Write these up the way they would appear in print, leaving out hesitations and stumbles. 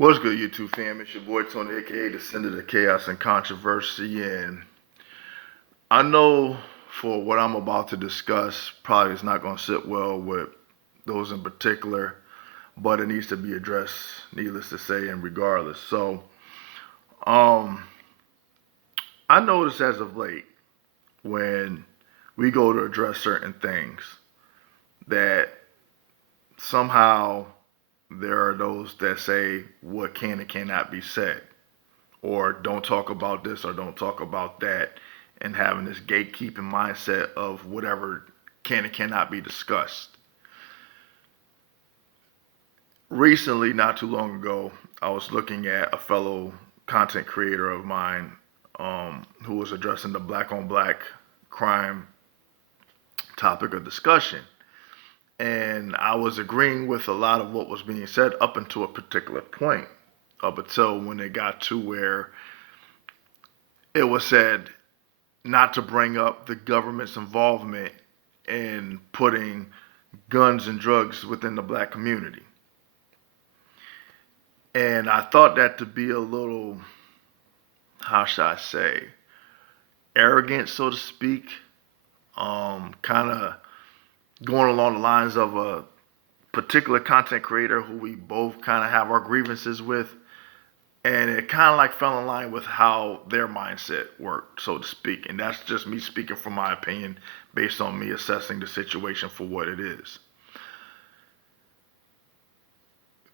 What's good, YouTube fam? It's your boy Tony, aka Descendant of Chaos and Controversy, and I know for what I'm about to discuss, probably it's not going to sit well with those in particular, but it needs to be addressed, needless to say, and regardless. Um, I noticed as of late when we go to address certain things that somehow there are those that say what can and cannot be said, or don't talk about this or don't talk about that, and having this gatekeeping mindset of whatever can and cannot be discussed. Recently, not too long ago, I was looking at a fellow content creator of mine who was addressing the black on black crime topic of discussion. And I was agreeing with a lot of what was being said up until a particular point, up until when it got to where it was said not to bring up the government's involvement in putting guns and drugs within the black community. And I thought that to be a little, how should I say, arrogant, so to speak. Kind of going along the lines of a particular content creator who we both kind of have our grievances with. And it kind of like fell in line with how their mindset worked, so to speak. And that's just me speaking from my opinion based on me assessing the situation for what it is.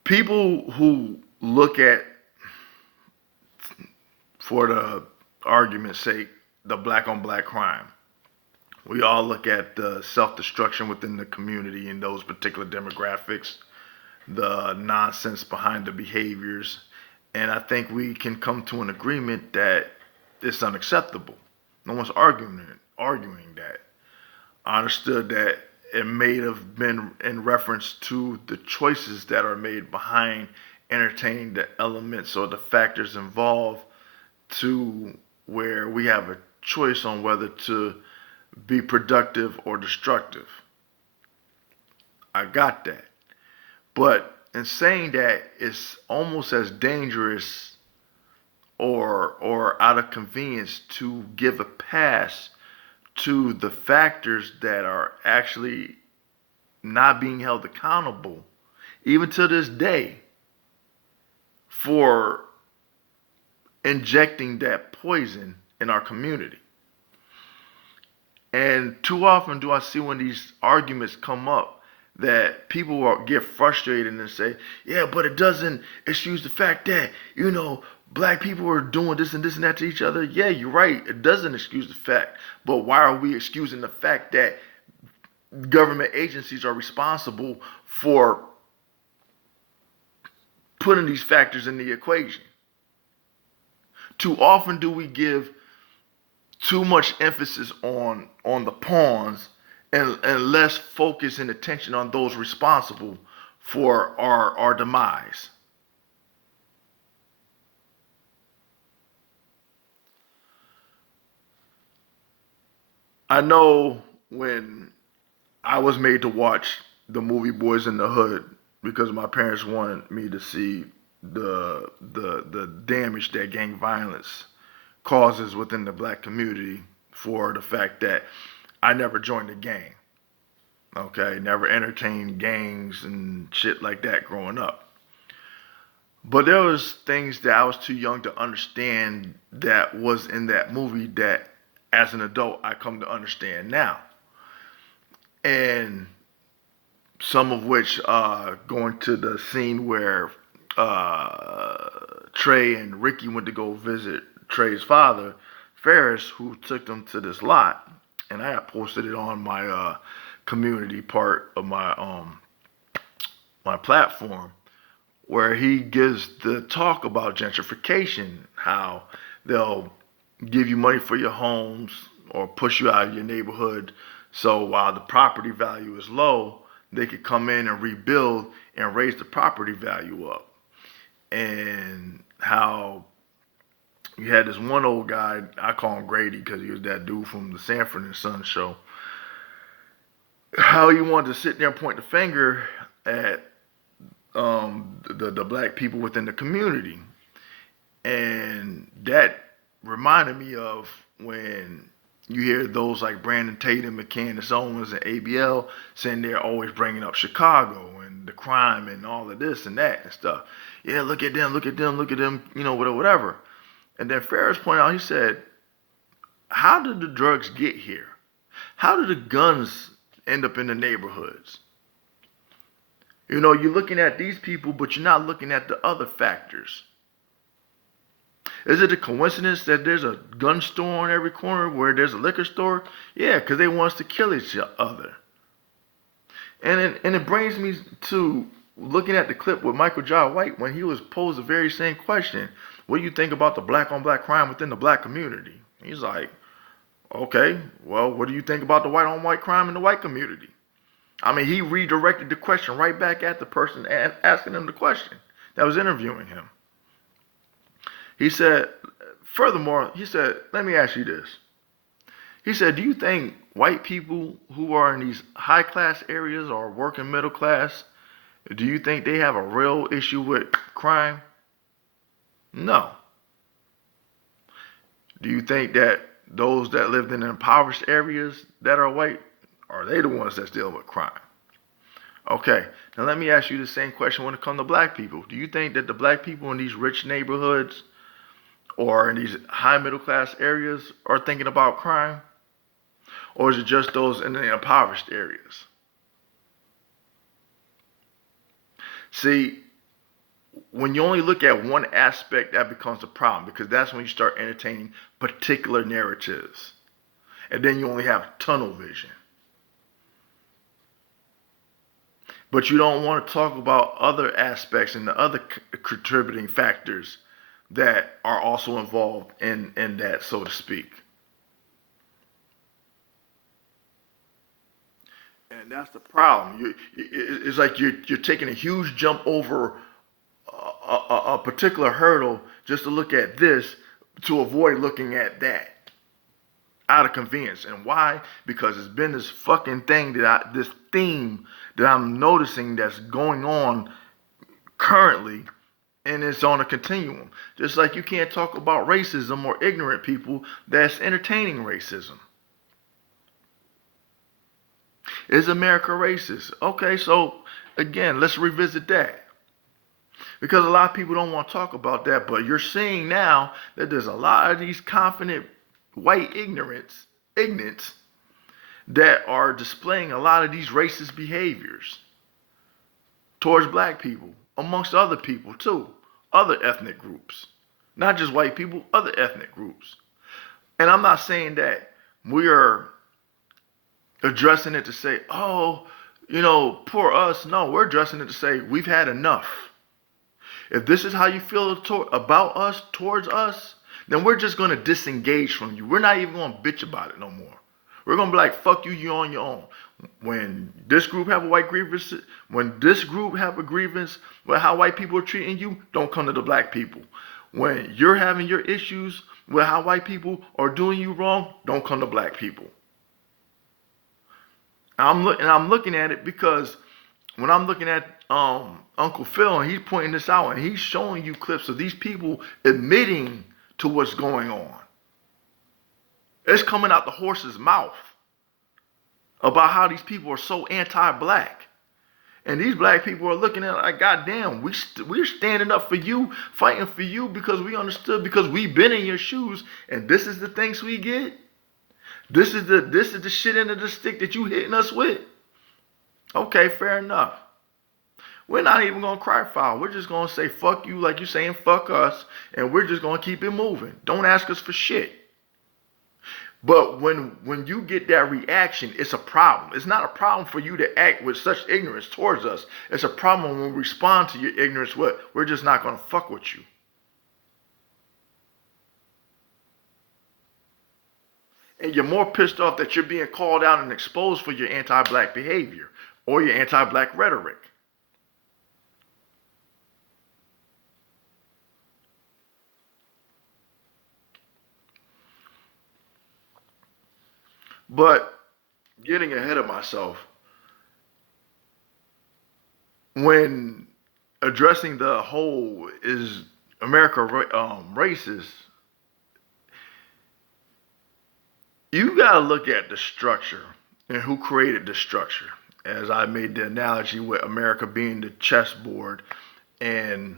People who look at, for the argument's sake, the black on black crime, we all look at the self destruction within the community in those particular demographics, the nonsense behind the behaviors, and I think we can come to an agreement that it's unacceptable. No one's arguing that. I understood that it may have been in reference to the choices that are made behind entertaining the elements or the factors involved, to where we have a choice on whether to be productive or destructive. I got that. But in saying that, it's almost as dangerous or out of convenience to give a pass to the factors that are actually not being held accountable, even to this day, for injecting that poison in our community. And too often do I see when these arguments come up that people get frustrated and say, yeah, but it doesn't excuse the fact that, black people are doing this and that to each other. Yeah, you're right. It doesn't excuse the fact. But why are we excusing the fact that government agencies are responsible for putting these factors in the equation? Too often do we give too much emphasis on the pawns and less focus and attention on those responsible for our demise. I know when I was made to watch the movie Boys in the Hood because my parents wanted me to see the damage that gang violence causes within the black community, for the fact that I never joined a gang. Okay, never entertained gangs and shit like that growing up. But there was things that I was too young to understand that was in that movie that as an adult I come to understand now. And some of which going to the scene where Trey and Ricky went to go visit Trey's father, Ferris, who took them to this lot, and I had posted it on my community part of my platform, where he gives the talk about gentrification, how they'll give you money for your homes or push you out of your neighborhood. So while the property value is low, they could come in and rebuild and raise the property value up. And how you had this one old guy, I call him Grady because he was that dude from the Sanford and Son show, how he wanted to sit there and point the finger at the black people within the community. And that reminded me of when you hear those like Brandon Tatum and Candace Owens and ABL saying they're always bringing up Chicago and the crime and all of this and that and stuff. Yeah, look at them, look at them, look at them, whatever, whatever. And then Ferris pointed out, he said, how did the drugs get here? How did the guns end up in the neighborhoods? You're looking at these people, but you're not looking at the other factors. Is it a coincidence that there's a gun store on every corner where there's a liquor store? Yeah, because they want us to kill each other. And it brings me to looking at the clip with Michael Jai White when he was posed the very same question. What do you think about the black on black crime within the black community? He's like, okay, well, what do you think about the white on white crime in the white community? I mean, he redirected the question right back at the person asking him the question that was interviewing him. He said, furthermore, he said, let me ask you this. He said, do you think white people who are in these high class areas or working middle class, do you think they have a real issue with crime? No. Do you think that those that lived in impoverished areas that are white, are they the ones that's dealing with crime? Okay, now let me ask you the same question when it comes to black people. Do you think that the black people in these rich neighborhoods or in these high middle class areas are thinking about crime? Or is it just those in the impoverished areas? See, when you only look at one aspect, that becomes a problem, because that's when you start entertaining particular narratives. And then you only have tunnel vision. But you don't want to talk about other aspects and the other contributing factors that are also involved in that, so to speak. And that's the problem. It's like you're taking a huge jump over a particular hurdle just to look at this to avoid looking at that out of convenience. And why? Because it's been this fucking thing this theme that I'm noticing that's going on currently, and it's on a continuum. Just like you can't talk about racism or ignorant people that's entertaining racism. Is America racist? Okay, so again, let's revisit that. Because a lot of people don't want to talk about that, but you're seeing now that there's a lot of these confident white ignorants that are displaying a lot of these racist behaviors towards black people, amongst other people too, other ethnic groups. Not just white people, other ethnic groups. And I'm not saying that we are addressing it to say, oh, poor us. No, we're addressing it to say we've had enough. If this is how you feel about us, towards us, then we're just going to disengage from you. We're not even going to bitch about it no more. We're going to be like, fuck you, you're on your own. When this group have a white grievance, when this group have a grievance with how white people are treating you, don't come to the black people. When you're having your issues with how white people are doing you wrong, don't come to black people. I'm looking at it because when I'm looking at Uncle Phil and he's pointing this out and he's showing you clips of these people admitting to what's going on. It's coming out the horse's mouth about how these people are so anti-black. And these black people are looking at it like, goddamn, we're standing up for you, fighting for you because we understood, because we've been in your shoes, and this is the things we get. This is the shit end of the stick that you hitting us with. Okay, fair enough. We're not even going to cry foul. We're just going to say fuck you like you saying fuck us, and we're just going to keep it moving. Don't ask us for shit. But when you get that reaction, it's a problem. It's not a problem for you to act with such ignorance towards us. It's a problem when we respond to your ignorance with, we're just not going to fuck with you. And you're more pissed off that you're being called out and exposed for your anti-black behavior or your anti-black rhetoric. But getting ahead of myself, when addressing the whole is America racist, you got to look at the structure and who created the structure. As I made the analogy with America being the chessboard and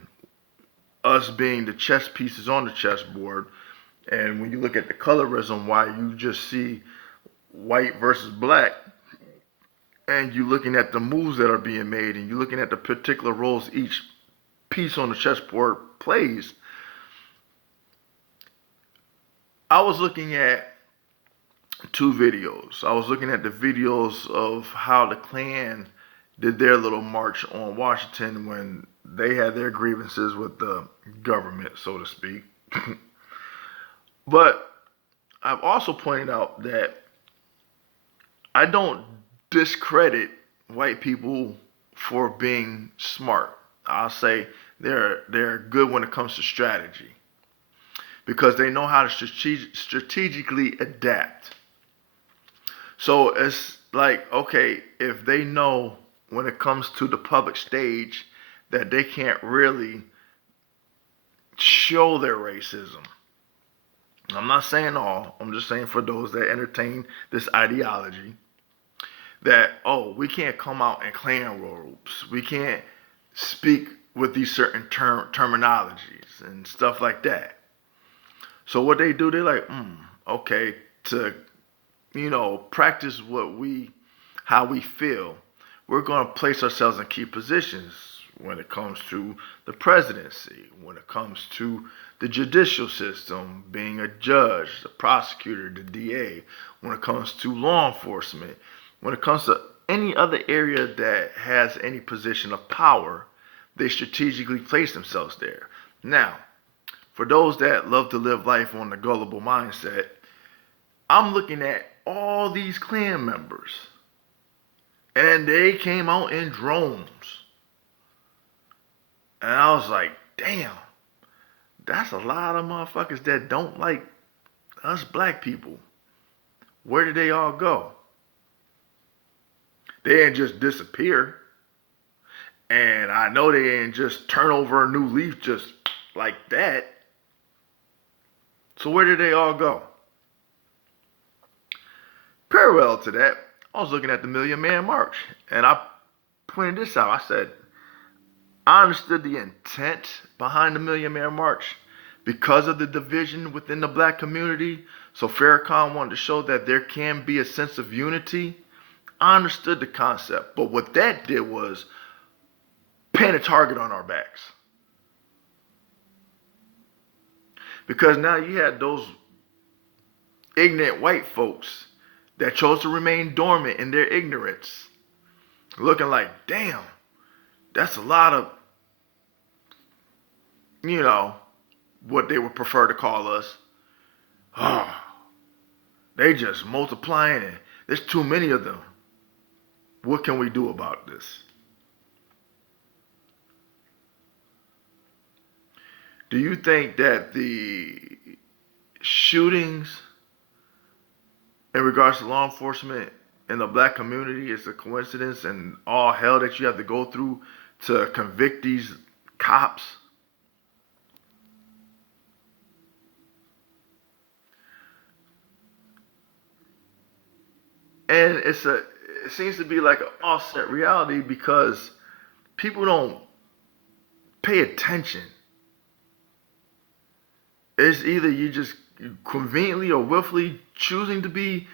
us being the chess pieces on the chessboard. And when you look at the colorism, why you just see white versus black, and you're looking at the moves that are being made, and you're looking at the particular roles each piece on the chessboard plays. I was looking at two videos. I was looking at the videos of how the Klan did their little march on Washington when they had their grievances with the government, so to speak. But I've also pointed out that I don't discredit white people for being smart. I'll say they're good when it comes to strategy because they know how to strategically adapt. So it's like, okay, if they know when it comes to the public stage that they can't really show their racism. I'm not saying all, I'm just saying for those that entertain this ideology that, oh, we can't come out in Klan robes. We can't speak with these certain terminologies and stuff like that. So what they do, they're like, okay, to practice how we feel, we're going to place ourselves in key positions when it comes to the presidency, when it comes to the judicial system, being a judge, the prosecutor, the DA, when it comes to law enforcement, when it comes to any other area that has any position of power, they strategically place themselves there. Now, for those that love to live life on the gullible mindset, I'm looking at all these Klan members, and they came out in drones. And I was like, damn, that's a lot of motherfuckers that don't like us black people. Where did they all go? They didn't just disappear. And I know they didn't just turn over a new leaf just like that. So where did they all go? Parallel to that, I was looking at the Million Man March, and I pointed this out. I said, I understood the intent behind the Million Man March because of the division within the black community. So Farrakhan wanted to show that there can be a sense of unity. I understood the concept, but what that did was paint a target on our backs. Because now you had those ignorant white folks that chose to remain dormant in their ignorance, looking like, damn, that's a lot of, what they would prefer to call us. Oh, they just multiplying and there's too many of them. What can we do about this? Do you think that the shootings in regards to law enforcement in the black community is a coincidence and all hell that you have to go through to convict these cops? And it seems to be like an offset reality because people don't pay attention. It's either you just conveniently or willfully choosing to be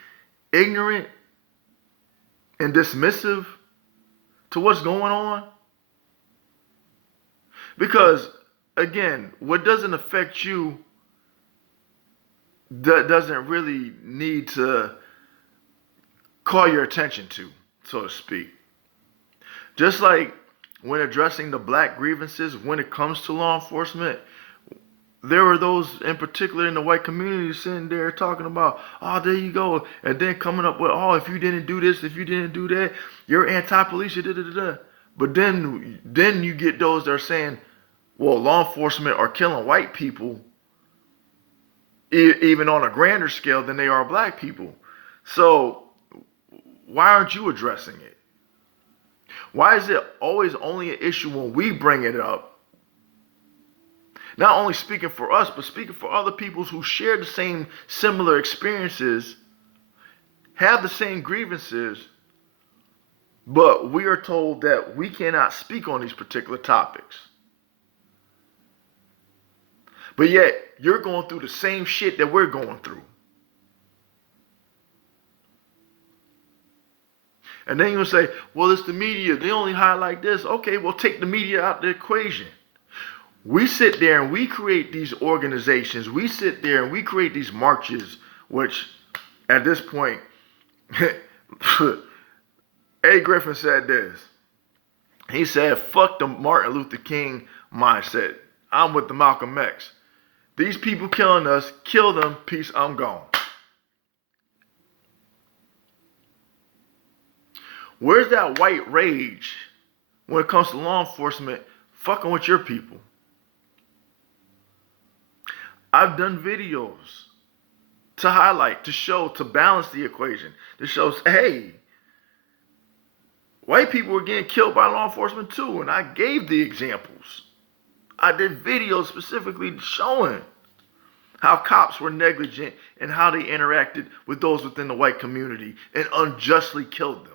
ignorant and dismissive to what's going on. Because, again, what doesn't affect you doesn't really need to call your attention to, so to speak. Just like when addressing the black grievances when it comes to law enforcement, there were those in particular in the white community sitting there talking about, oh, there you go. And then coming up with, oh, if you didn't do this, if you didn't do that, you're anti-police, da-da-da-da. But then you get those that are saying, well, law enforcement are killing white people even on a grander scale than they are black people. So why aren't you addressing it? Why is it always only an issue when we bring it up? Not only speaking for us, but speaking for other people who share the same similar experiences, have the same grievances, but we are told that we cannot speak on these particular topics. But yet, you're going through the same shit that we're going through. And then you'll say, well, it's the media. They only highlight this. Okay, well, take the media out of the equation. We sit there and we create these organizations. We sit there and we create these marches, which at this point, A. Griffin said this. He said, fuck the Martin Luther King mindset. I'm with the Malcolm X. These people killing us, kill them, peace, I'm gone. Where's that white rage when it comes to law enforcement fucking with your people? I've done videos to highlight, to show, to balance the equation. To show, hey, white people were getting killed by law enforcement too, and I gave the examples. I did videos specifically showing how cops were negligent and how they interacted with those within the white community and unjustly killed them.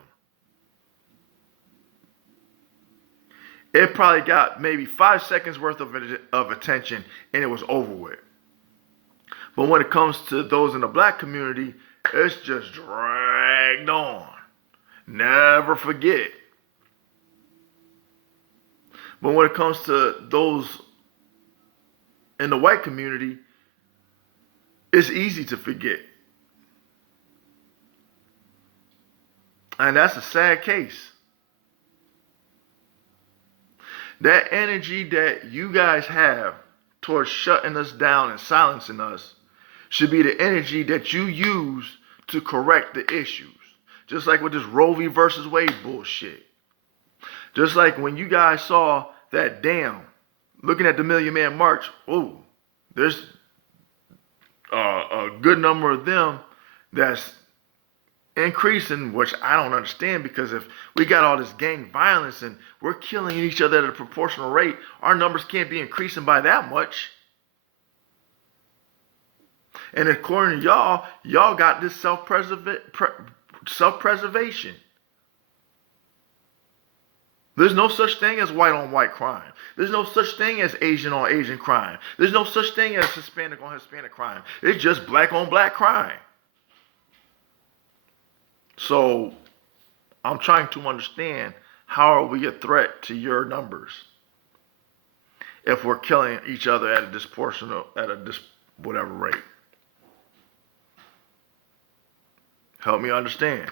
It probably got maybe 5 seconds worth of attention and it was over with. But when it comes to those in the black community, it's just dragged on. Never forget. But when it comes to those in the white community, it's easy to forget. And that's a sad case. That energy that you guys have towards shutting us down and silencing us should be the energy that you use to correct the issues. Just like with this Roe v. versus Wade bullshit. Just like when you guys saw that, damn, looking at the Million Man March, oh, there's a good number of them that's increasing, which I don't understand, because if we got all this gang violence and we're killing each other at a proportional rate, our numbers can't be increasing by that much. And according to y'all got this self-preservation. There's no such thing as white on white crime. There's no such thing as Asian on Asian crime. There's no such thing as Hispanic on Hispanic crime. It's just black on black crime. So I'm trying to understand, how are we a threat to your numbers if we're killing each other at a disproportional, whatever rate? Help me understand.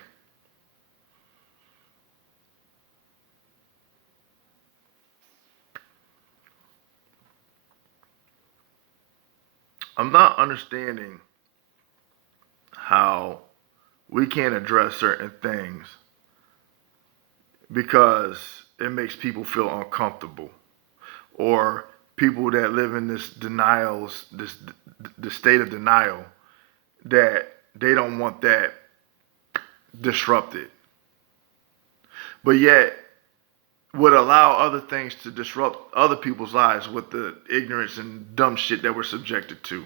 I'm not understanding how we can't address certain things because it makes people feel uncomfortable, or people that live in this the state of denial, that they don't want that disrupted, but yet would allow other things to disrupt other people's lives with the ignorance and dumb shit that we're subjected to.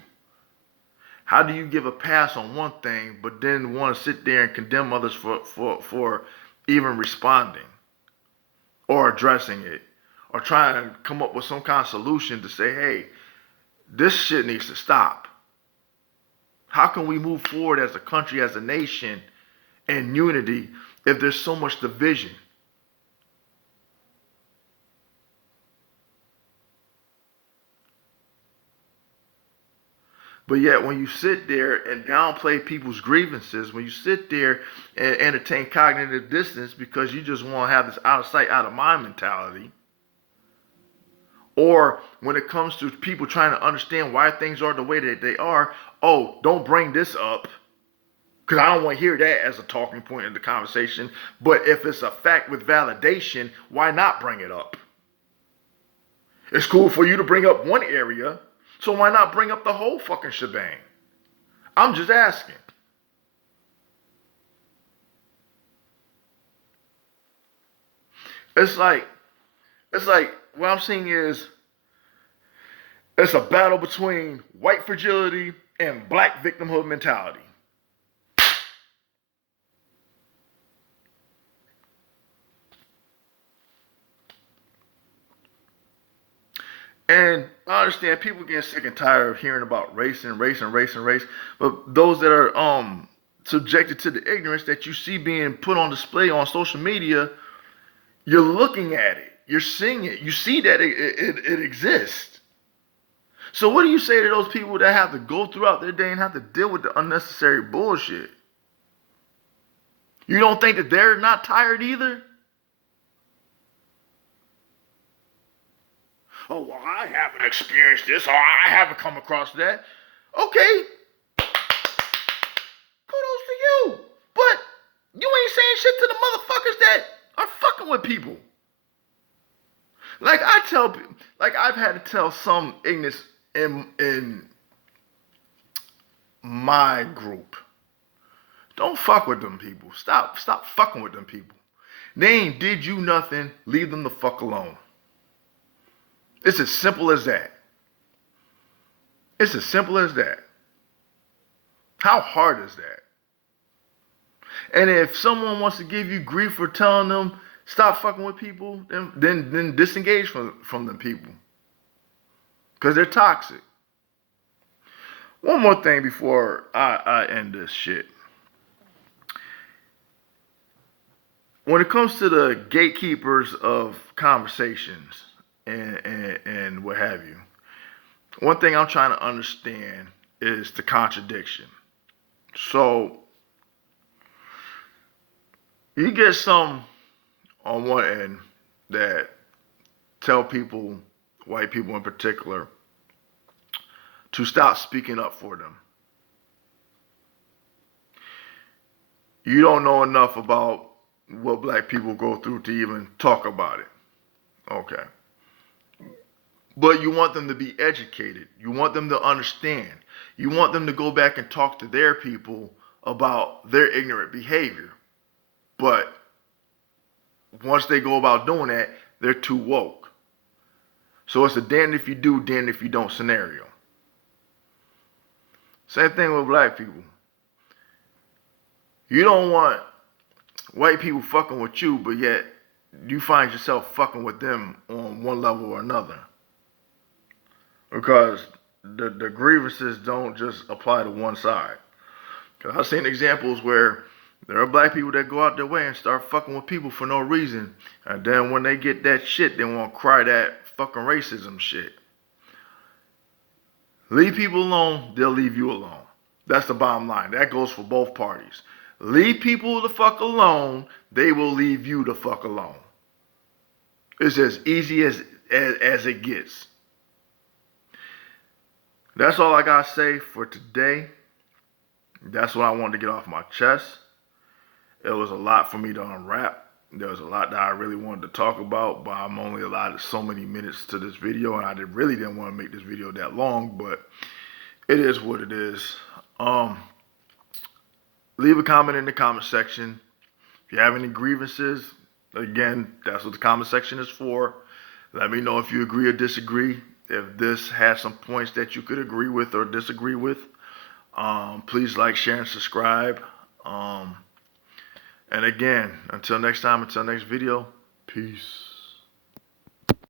How do you give a pass on one thing, but then want to sit there and condemn others for even responding or addressing it, or trying to come up with some kind of solution to say, hey, this shit needs to stop? How can we move forward as a country, as a nation, in unity if there's so much division? But yet when you sit there and downplay people's grievances, when you sit there and entertain cognitive dissonance because you just want to have this out of sight, out of mind mentality, or when it comes to people trying to understand why things are the way that they are, oh, don't bring this up, because I don't want to hear that as a talking point in the conversation. But if it's a fact with validation, why not bring it up? It's cool for you to bring up one area, so why not bring up the whole fucking shebang? I'm just asking. It's like what I'm seeing is it's a battle between white fragility and black victimhood mentality. And I understand people getting sick and tired of hearing about race and race and race and race, but those that are subjected to the ignorance that you see being put on display on social media, you're looking at it, you're seeing it, you see that it exists. So what do you say to those people that have to go throughout their day and have to deal with the unnecessary bullshit? You don't think that they're not tired either? Oh, well, I haven't experienced this, or I haven't come across that. Okay, kudos to you. But you ain't saying shit to the motherfuckers that are fucking with people. Like I tell people, like I've had to tell some ignorance in my group. Don't fuck with them people. Stop fucking with them people. They ain't did you nothing. Leave them the fuck alone. It's as simple as that. It's as simple as that. How hard is that? And if someone wants to give you grief for telling them stop fucking with people, then disengage from them people. Because they're toxic. One more thing before I end this shit. When it comes to the gatekeepers of conversations and what have you, one thing I'm trying to understand is the contradiction. So you get some on one end that tell people, white people in particular, to stop speaking up for them. You don't know enough about what black people go through to even talk about it. Okay. But you want them to be educated. You want them to understand. You want them to go back and talk to their people about their ignorant behavior. But once they go about doing that, they're too woke. So it's a damned if you do, damned if you don't scenario. Same thing with black people. You don't want white people fucking with you, but yet you find yourself fucking with them on one level or another. Because the grievances don't just apply to one side. Because I've seen examples where there are black people that go out their way and start fucking with people for no reason. And then when they get that shit, they want to cry that fucking racism shit. Leave people alone, they'll leave you alone. That's the bottom line. That goes for both parties. Leave people the fuck alone, they will leave you the fuck alone. It's as easy as it gets. That's all I gotta say for today. That's what I wanted to get off my chest. It was a lot for me to unwrap. There was a lot that I really wanted to talk about, but I'm only allotted so many minutes to this video, and I really didn't want to make this video that long, but it is what it is. Leave a comment in the comment section. If you have any grievances, again, that's what the comment section is for. Let me know if you agree or disagree. If this has some points that you could agree with or disagree with, please like, share, and subscribe. And again, until next time, until next video, peace.